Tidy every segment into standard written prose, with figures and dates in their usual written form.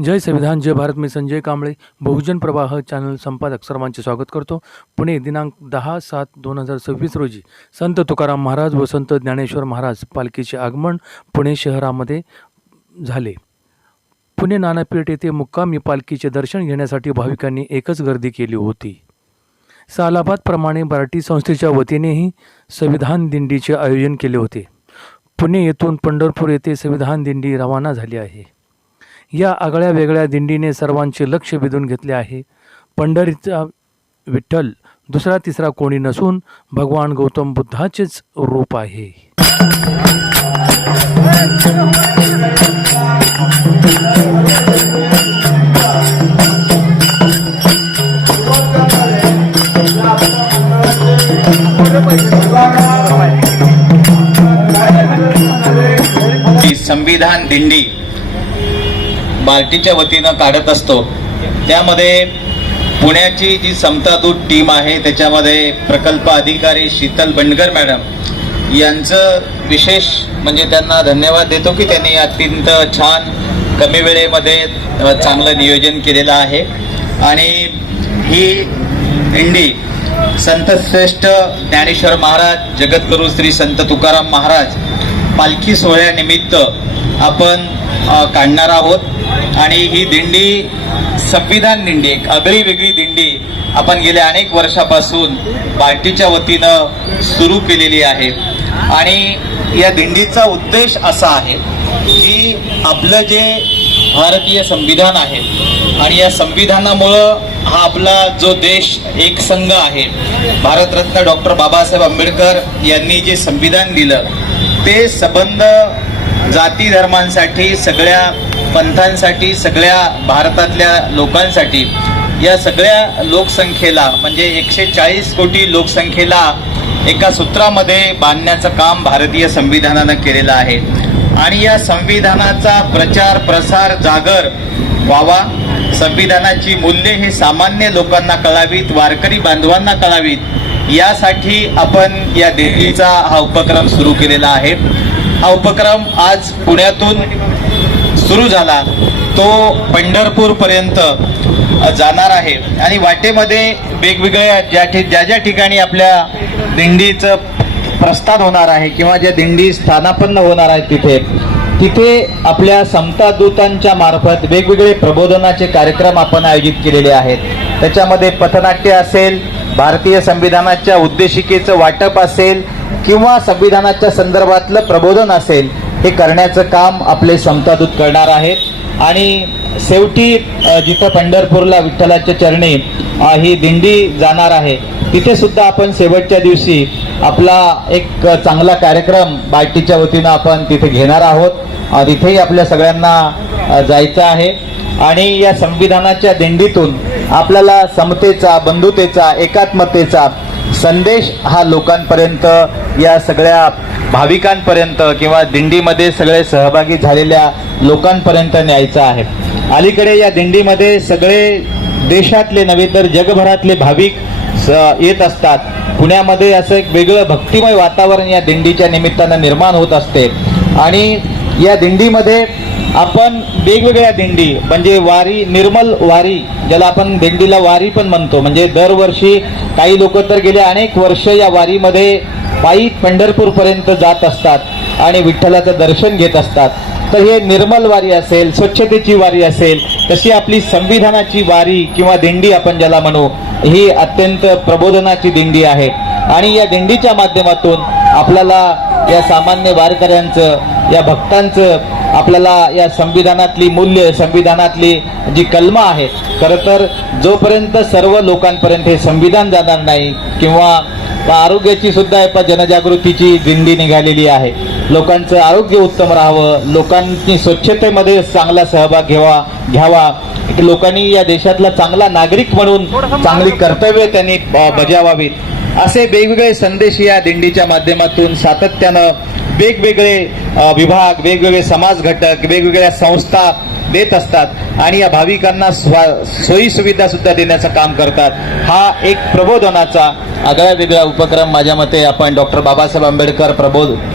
जय संविधान जय भारत. मी संजय कांबळे, बहुजन प्रवाह चॅनल संपादक सर्वांचे स्वागत करतो. पुणे दिनांक 10/7/2026 रोजी संत तुकाराम महाराज व संत ज्ञानेश्वर महाराज पालखीचे आगमन पुणे शहरामध्ये झाले. पुणे नानापेठ येथे मुक्कामी पालखीचे दर्शन घेण्यासाठी भाविकांनी एकच गर्दी केली होती. सालाबादप्रमाणे बार्टी संस्थेच्या वतीनेही संविधान दिंडीचे आयोजन केले होते. पुणे येथून पंढरपूर येथे संविधान दिंडी रवाना झाली आहे. या आगळ्या वेगळ्या दिंडीने सर्वांचे लक्ष वेधून घेतले आहे. पंढरीचा विठ्ठल दुसरा तिसरा कोणी नसून भगवान गौतम बुद्धाचेच रूप आहे. संविधान दिंडी बार्टीच्या वतीनं काढत असतो. त्यामध्ये पुण्याची जी समता दूत टीम आहे त्याच्यामध्ये प्रकल्प अधिकारी शीतल बंडगर मॅडम यांचं विशेष म्हणजे त्यांना धन्यवाद देतो की त्यांनी अत्यंत छान कमी वेळेमध्ये चांगलं नियोजन केलेलं आहे. आणि ही दिंडी संत श्रेष्ठ ज्ञानेश्वर महाराज जगद्गुरू श्री संत तुकाराम महाराज पालखी सोहळ्यानिमित्त आपण काढणार आहोत. आणि ही दिंडी संविधान दिंडी एक आगळी वेगळी दिंडी आपण गेल्या अनेक वर्षापासून बार्टीच्या वतीनं सुरू केलेली आहे. आणि या दिंडीचा उद्देश असा आहे की आपलं जे भारतीय संविधान आहे आणि या संविधानामुळं हा आपला जो देश एकसंघ आहे, भारतरत्न डॉक्टर बाबासाहेब आंबेडकर यांनी जे संविधान दिलं ते संबंध जाती धर्मांसाठी, सगळ्या पंथांसाठी, सगळ्या भारतातल्या लोकांसाठी, या सगळ्या लोकसंख्येला म्हणजे 140 कोटी लोकसंख्येला एका सूत्रामध्ये बांधण्याचं काम भारतीय संविधानानं केलेलं आहे. आणि या संविधानाचा प्रचार प्रसार जागर व्हावा, संविधानाची मूल्ये हे सामान्य लोकांना कळावीत, वारकरी बांधवांना कळावीत, यासाठी आपण या दिंडीचा हा उपक्रम सुरू केलेला आहे. हा उपक्रम आज पुण्यातून सुरू झाला, तो पंढरपूर पर्यंत जाणार आहे. आणि वाटेमध्ये वेगवेगळ्या ज्या ठिकाणी आपल्या दिंडीचं प्रस्थान होणार आहे किंवा ज्या दिंडी स्थानापन्न होणार आहे तिथे आपल्या समता दूतांच्या मार्फत वेगवेगळे प्रबोधनाचे कार्यक्रम आपण आयोजित केलेले आहेत. त्याच्यामध्ये पथनाट्य असेल, भारतीय संविधानाच्या उद्देशिकेचं वाटप असेल किंवा संविधानाच्या संदर्भातलं प्रबोधन असेल, हे करण्याचं काम आपले समता दूत करणार आहेत. आणि शेवटी जिथं पंढरपूरला विठ्ठलाच्या चरणी ही दिंडी जाणार आहे तिथे सुद्धा आपण शेवटच्या दिवशी आपला एक चांगला कार्यक्रम बार्टीच्या वतीनं आपण तिथे घेणार आहोत. तिथेही आपल्या सगळ्यांना जायचं आहे. आणि या संविधानाच्या दिंडीतून आपल्याला समतेचा, बंधुतेचा, एकात्मतेचा संदेश हा लोकांपर्यंत, या सगळ्या भाविकांपर्यंत किंवा दिंडीमध्ये सगळे सहभागी झालेल्या लोकांपर्यंत न्यायचा आहे. अलीकडे या दिंडीमध्ये सगळे देशातले नव्हे तर जगभरातले भाविक येत असतात. पुण्यामध्ये असं एक वेगळं भक्तिमय वातावरण या दिंडीच्या निमित्तानं निर्माण होत असते. आणि या दिंडीमध्ये आपण वेगवेगळ्या दिंडी म्हणजे वारी, निर्मल वारी, ज्याला आपण दिंडीला वारी पण म्हणतो, म्हणजे दरवर्षी काही लोक तर गेले अनेक वर्ष या वारीमध्ये पायी पंढरपूर पर्यंत जात असतात आणि विठ्ठलाचं दर्शन घेत असतात. तर हे निर्मल वारी असेल, स्वच्छतेची वारी असेल, तशी आपली संविधानाची वारी किंवा दिंडी आपण ज्याला म्हणू, ही अत्यंत प्रबोधनाची दिंडी आहे. आणि या दिंडीच्या माध्यमातून आपल्याला या सामान्य वारकऱ्यांचं, या भक्तांचं, आपल्याला या संविधानातली मूल्य, संविधानातली जी कलमं आहेत, खरं तर जोपर्यंत सर्व लोकांपर्यंत हे संविधान जाणार नाही किंवा आरोग्याची सुद्धा जनजागृतीची दिंडी निघालेली आहे, लोकांचं आरोग्य उत्तम राहावं, लोकांनी स्वच्छतेमध्ये चांगला सहभाग घ्यावा, लोकांनी या देशातला चांगला नागरिक म्हणून चांगली कर्तव्य त्यांनी बजावावीत, असे वेगवेगळे संदेश या दिंडीच्या माध्यमातून सातत्यानं वेगवेगळे विभाग, वेगवेगळे समाज घटक, वेगवेगळ्या संस्था देत असतात आणि या भाविकांना सोयी सुविधा सुद्धा देण्याचं काम करतात. हा एक प्रबोधनाचा आगळा वेगळा उपक्रम माझ्या मते आपण डॉक्टर बाबासाहेब आंबेडकर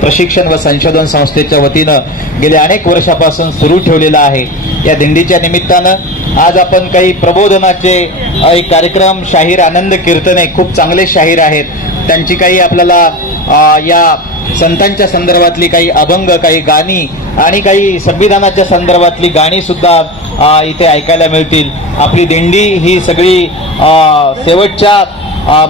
प्रशिक्षण व संशोधन संस्थेच्या वतीनं गेल्या अनेक वर्षापासून सुरू ठेवलेला आहे. या दिंडीच्या निमित्तानं आज आपण काही प्रबोधनाचे एक कार्यक्रम, शाहीर आनंद कीर्तने, खूप चांगले शाहीर आहेत, त्यांची काही आपल्याला या संतांच्या संदर्भातली काही अभंग, काही गाणी आणि काही संविधानाच्या संदर्भातली गाणी सुद्धा इथे ऐकायला मिळतील. आपली दिंडी ही सगळी शेवटच्या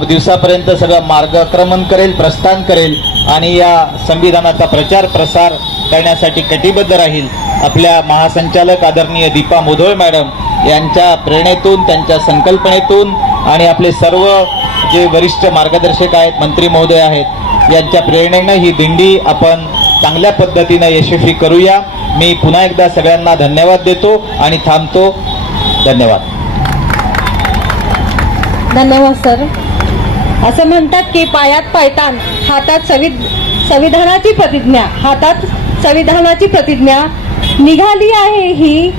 दिवसापर्यंत सगळं मार्गक्रमण करेल, प्रस्थान करेल आणि या संविधानाचा प्रचार प्रसार करण्यासाठी कटिबद्ध राहील. आपल्या महासंचालक आदरणीय दीपा मुधोळ मॅडम यांच्या प्रेरणेतून, त्यांच्या संकल्पनेतून आणि आपले सर्व जे वरिष्ठ मार्गदर्शक आहेत, मंत्री महोदय आहेत, यांच्या प्रेरणेनं ही दिंडी आपण चांगल्या पद्धतीने यशस्वी करूया. मी पुन्हा एकदा सगळ्यांना धन्यवाद देतो आणि थांबतो. धन्यवाद. धन्यवाद सर. असं म्हणतात की पायात पायतान, हातात संविधानाची प्रतिज्ञा, हातात संविधानाची प्रतिज्ञा निघाली आहे ही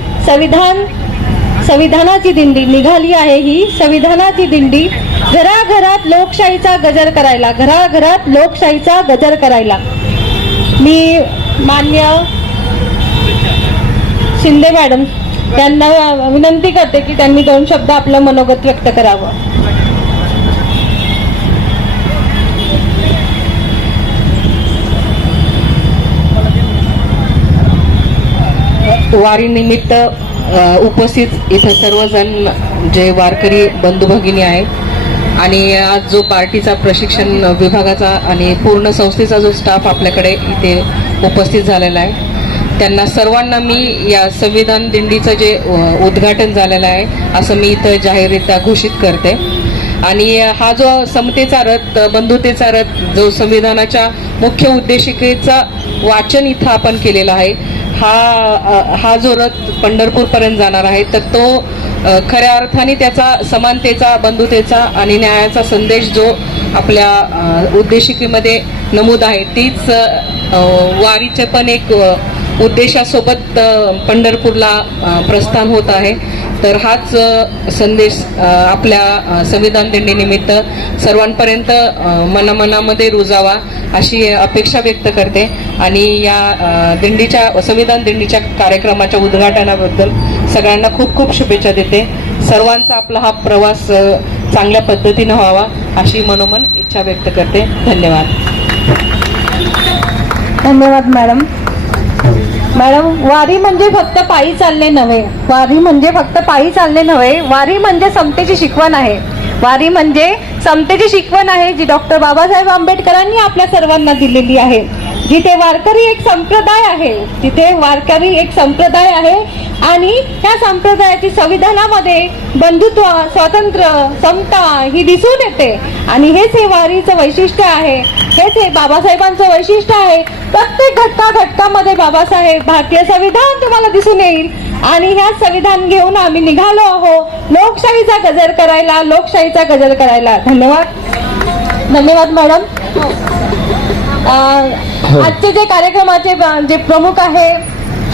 संविधानाची दिंडी, निघाली आहे ही संविधानाची दिंडी, घराघरात लोकशाहीचा गजर करायला, घराघरात लोकशाहीचा गजर करायला. मी मान्य शिंदे मॅडम यांना विनंती करते की त्यांनी 2 शब्द आपलं मनोगत व्यक्त करावं. वारी निमित्त उपस्थित इथे सर्वजण जे वारकरी बंधू भगिनी आहेत आणि आज जो पार्टीचा प्रशिक्षण विभागाचा आणि पूर्ण संस्थेचा जो स्टाफ आपल्याकडे इथे उपस्थित झालेला आहे, त्यांना सर्वांना मी या संविधान दिंडीचं जे उद्घाटन झालेलं आहे असं मी इथं जाहीररित्या घोषित करते. आणि हा जो समतेचा रथ, बंधुतेचा रथ, जो संविधानाच्या मुख्य उद्देशिकेचं वाचन इथं आपण केलेलं आहे, हा जो रथ पंढरपूरपर्यंत जाणार आहे, तर तो खऱ्या अर्थाने त्याचा समानतेचा, बंधुतेचा आणि न्यायाचा संदेश जो आपल्या उद्देशिकेमध्ये नमूद आहे, तीच वारीचे पण एक उद्देशासोबत पंढरपूरला प्रस्थान होत आहे. तर हाच संदेश आपल्या संविधान दिंडीनिमित्त सर्वांपर्यंत मनामध्ये रुजावा अशी अपेक्षा व्यक्त करते. आणि या संविधान दिंडीच्या कार्यक्रमाच्या उद्घाटनाबद्दल सगळ्यांना खूप खूप शुभेच्छा देते. सर्वांचा आपला हा प्रवास चांगल्या पद्धतीने व्हावा अशी मनोमन इच्छा व्यक्त करते. धन्यवाद. धन्यवाद मॅडम. वारी म्हणजे फक्त पायी चालणे नव्हे, वारी म्हणजे फक्त पायी चालणे नव्हे, वारी म्हणजे समतेची शिकवण आहे. वारी म्हणजे समतेची शिकवण आहे जी डॉक्टर बाबासाहेब आंबेडकरांनी आपल्या सर्वांना दिलेली आहे. जिथे वारकरी एक संप्रदाय आहे, तिथे वारकरी एक संप्रदाय आहे आणि त्या संप्रदायाची संविधानामध्ये बंधुत्व, स्वातंत्र्य, समता ही दिसून येते. आणि हेच हे वारीचं वैशिष्ट्य आहे, हेच हे बाबासाहेबांचं वैशिष्ट्य आहे. प्रत्येक घटकामध्ये बाबासाहेब, भारतीय संविधान तुम्हाला दिसून येईल. आणि ह्या संविधान घेऊन आम्ही निघालो आहोत लोकशाहीचा गजर करायला, लोकशाहीचा गजर करायला. धन्यवाद मॅडम. आजचे जे कार्यक्रमाचे जे प्रमुख आहे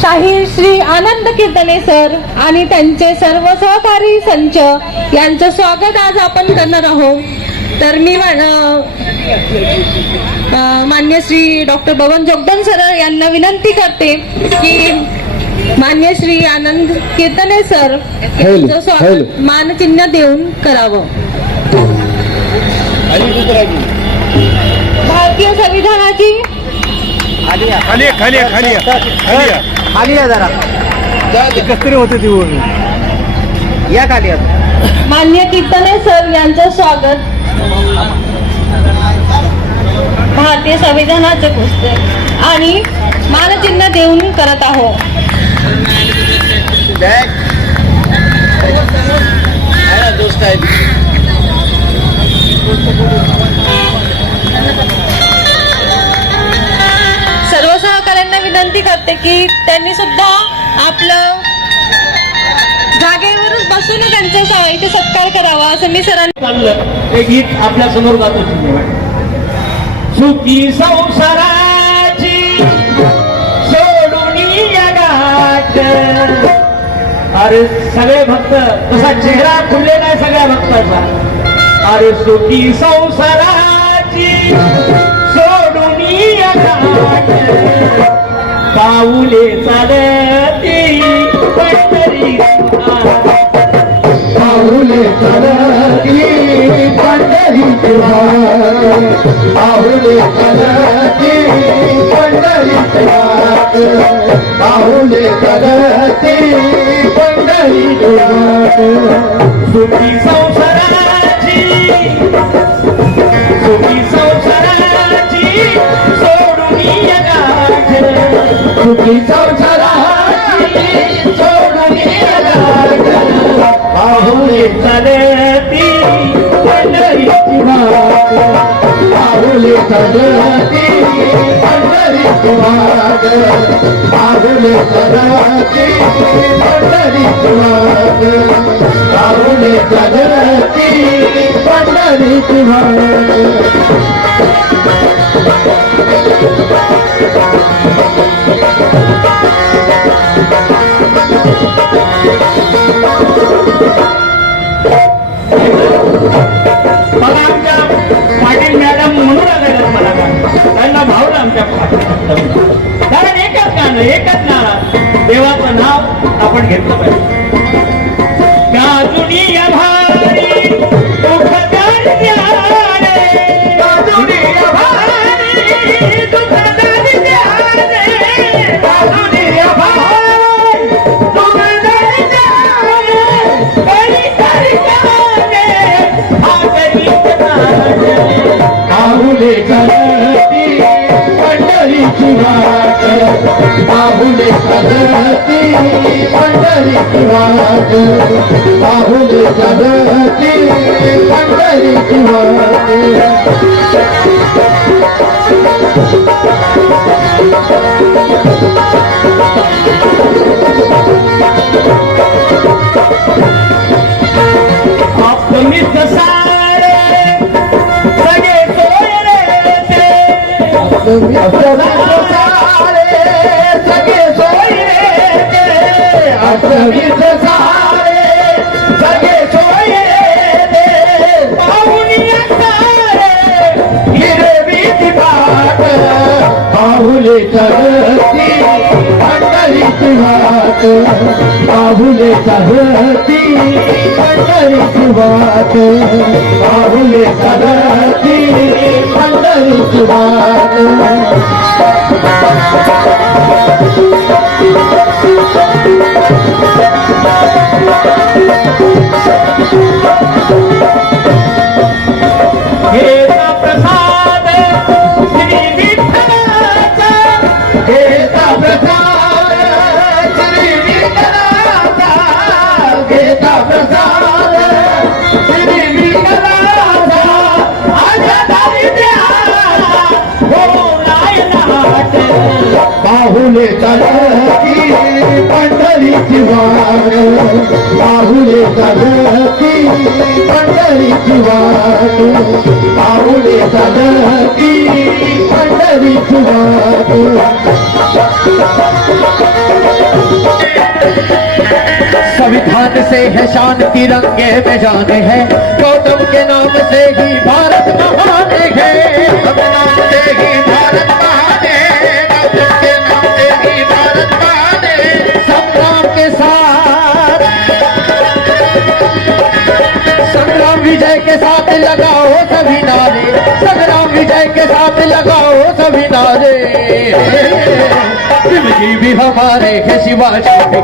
शाहीर श्री आनंद कीर्तने सर आणि त्यांचे सर्व सहकारी संच यांचं स्वागत आज आपण करणार आहोत. तर मी मान्य श्री डॉक्टर बबन जोगदंड सर यांना विनंती करते की मान्य श्री आनंद कीर्तने सर यांचं स्वागत मानचिन्ह देऊन करावं. भारतीय संविधानाची खाली जरा कसतरी होते ती या खाली. मान्य कीर्तने सर यांचं स्वागत भारतीय संविधानाचं पुस्तक आणि मानचिन्ह देऊन करत आहोत. सर्व सहकाऱ्यांना विनंती करते की त्यांनी सुद्धा आपलं जागेवरच बसून त्यांचा इथे सत्कार करावा असं मी सरांना. हे गीत आपल्या समोर गात होते. सुखी संसाराची सोडून या गाठ अरे सगळे भक्त तसा चेहरा खुललेला आहे सगळ्या भक्ताचा. अरे सुखी संसाराची सोडून या गाठ, पाऊले चालती पंढरी पाऊले चलती पंढरीची वाट, पाऊले चलती पंढरीची वाट, पाऊले चलती पंढरीची वाट. सुखी संसाराची सोडून या गाठ, सुखी संसाराची सोडून या गाठ, पाऊले चालती पंढरीची वाट, पाऊले चलती पंढरीची वाट, पाऊले चलती पंढरीची वाट, पाऊले चलती पंढरीची वाट. मला आमच्या पाटील मॅडम म्हणू लागल्या मला त्यांना भावलं आमच्या पाटील. कारण एकच नारा देवाचं नाव आपण घेतलं पाहिजे. गाजुनिया भारी दुःखदारी न्यारे, गाजुनिया भारी दुःखदारी न्यारे, गाजुनिया भारी दुःखदारी न्यारे, करी करी न्यारे, हा करी न्यारे. पाऊले चलती पंढरीची वाट, पाऊले चलती पंढरीची वाट, पाऊले चलती पंढरीची वाट. आपमित सारे सगळे सोयरे ते, सगळे सोयरे ते, अष्टविध सारे सगळे सोयरे ते, पाहुनिया सारे हिरवी पाट, पाऊले चलती पंढरीची वाट, पाऊले चलती पंढरीची वाट, पाऊले चलती पंढरीची वाट. घेता प्रसाद श्री विठ्ठलाचा, घेता प्रसाद श्री विठ्ठलाचा, घेता प्रसाद श्री विठ्ठलाचा, आजा दारिद्र्याला होलाय नाट, पाहुले चलती पंढरीची वाट, पाहुले चलती पंढरीची वाट, पाहुले चलती पंढरीची वाट. संविधान से है शान, तिरंगे में जान है, गौतम के नाम से ही भारत महान है, गौतम नाम से ही भारत महान है, गौतम के नाम से ही भारत महान है. संग्राम विजय के साथ लगाओ सभी नारे, संग्राम विजय के साथ लगाओ सभी नारे. शिवजी भी हमारे हैं, शिवाजी भी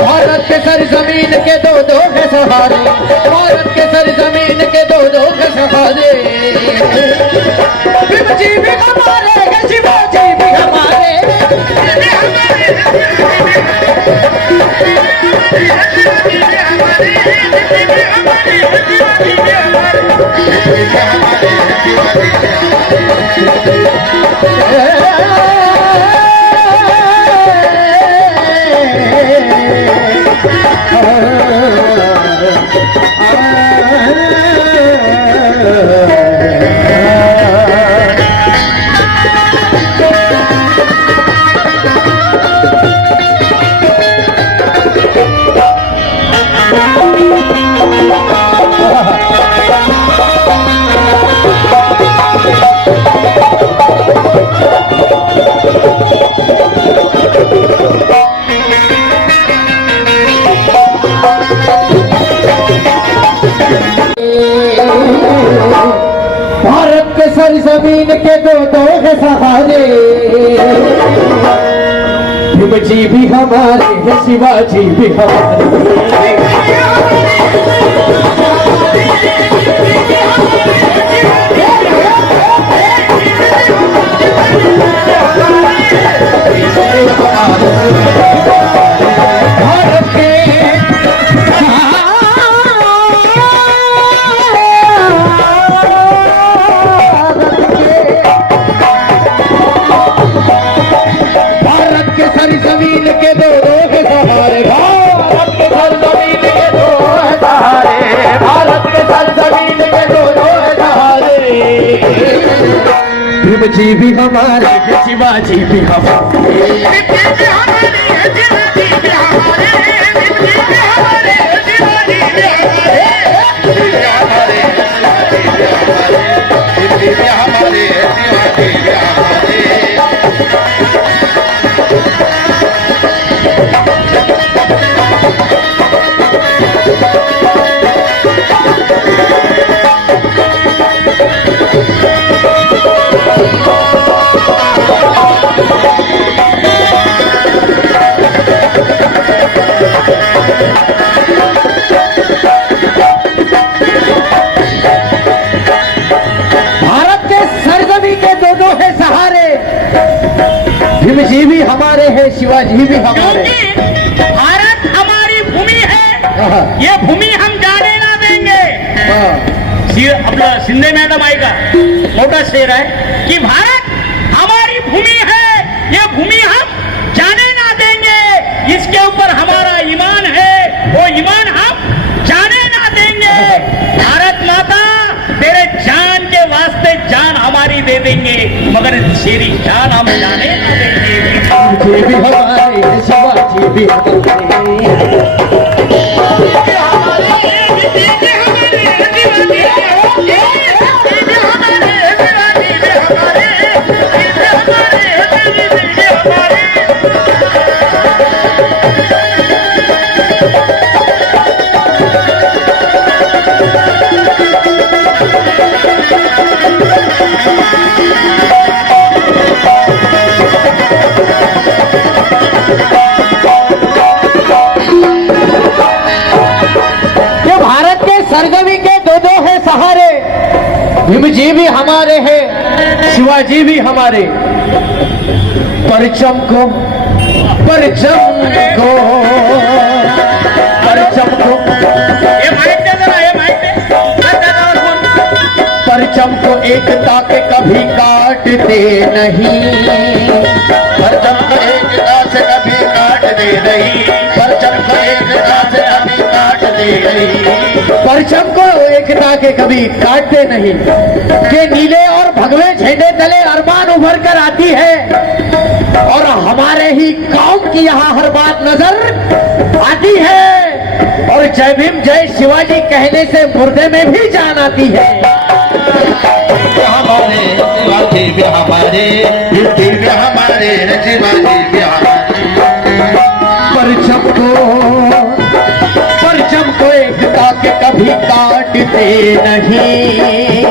भारत के सर जमीन के दो दो है सहारे, भारत के सर जमीन के दो दो है सहारे. शिवजी भी हमारे हैं, शिवाजी भी हमारे. जमीन के दो दो है सहारे भीम जी भी हमारे हैं शिवाजी भी हमारे भारत के सर जमीन के दो है सहारे भारत के सर जमीन के दो है सहारे भारत के सर जमीन के दो है सहारे भीम जी भी हमारे शिवाजी भी भीम जी भी हमारे हैं शिवाजी भी हमारे भारत हमारी भूमि है, ये भूमि हम जाने ना देंगे। आपलं शिंदे मॅडम ऐका, मोठा शेर आहे की भारत हमारी भूमि है, ये भूमि हम जाने ना देंगे। इसके ऊपर हमारा ईमान है, वो ईमान हम जाने ना देंगे। भारत माता तेरे जान के वास्ते जान हमारी दे देंगे, मगर तेरी जान हम जाने ना देंगे। जी भी हमारे हैं शिवाजी भी हमारे सरजमी के दो दो है सहारे भीम जी भी हमारे हैं शिवाजी भी हमारे परचम को परचम को परचम को परचम को एकता के कभी काटते नहीं परचम को एकता से कभी काटते नहीं परचम को एकता से कभी काटते नहीं परचम को एकता के कभी काटते नहीं के नीले और भगवे झंडे तले अरमान उभर कर आती है और हमारे ही कौम की यहाँ हर बात नजर आती है और जय भीम जय शिवाजी कहने से मुर्दे में भी जान आती है। हमारे शिवाजी भी हमारे शिवाजी भी हमारे परचम को एकता के कभी काटते नहीं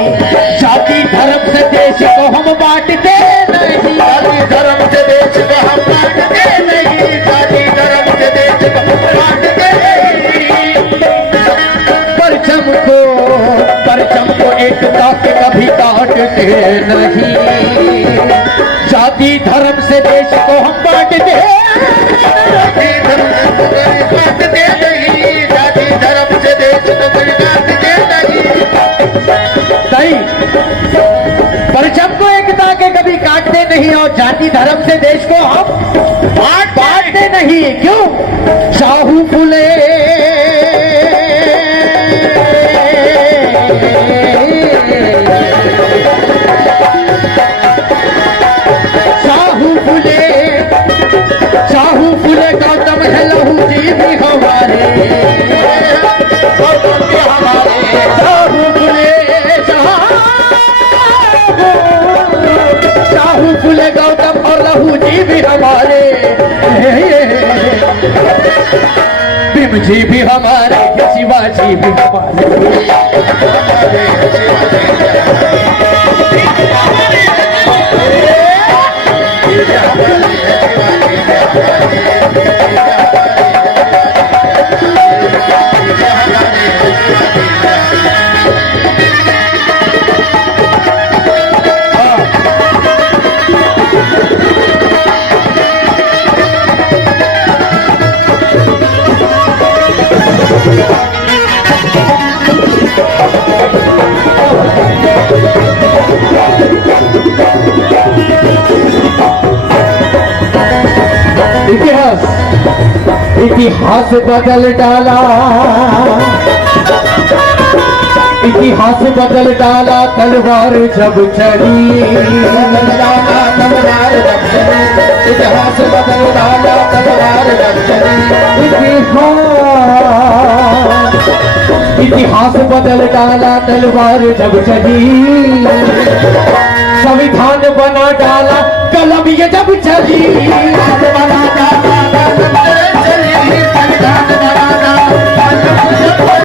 जाति धर्म से देश को हम बांटते नहीं जाति धर्म से देश को हम बांटते नहीं जाति धर्म से देश को हम बांटते नहीं परचम को एकता के कभी काटते नहीं जाति धर्म से देश को हम बांटते परचम को एकता के कभी काटते नहीं और जाति धर्म से देश को हम बांटते नहीं। क्यों? साहू फुले साहू फुले गौतम है लहू जी भी हमारे साहू फुले गौतम और लहू जी भी हमारे भीम जी भी हमारे शिवाजी भी हमारे इतिहास बदल डाला, इतिहास बदल डाला तलवार जब चली, तलवार जब चली, इतिहास बदल डाला तलवार जब चली, इतिहास बदल डाला तलवार जब चली, संविधान बना डाला कलम ये जब चली, बना डाला कलम ये चली, संविधान बना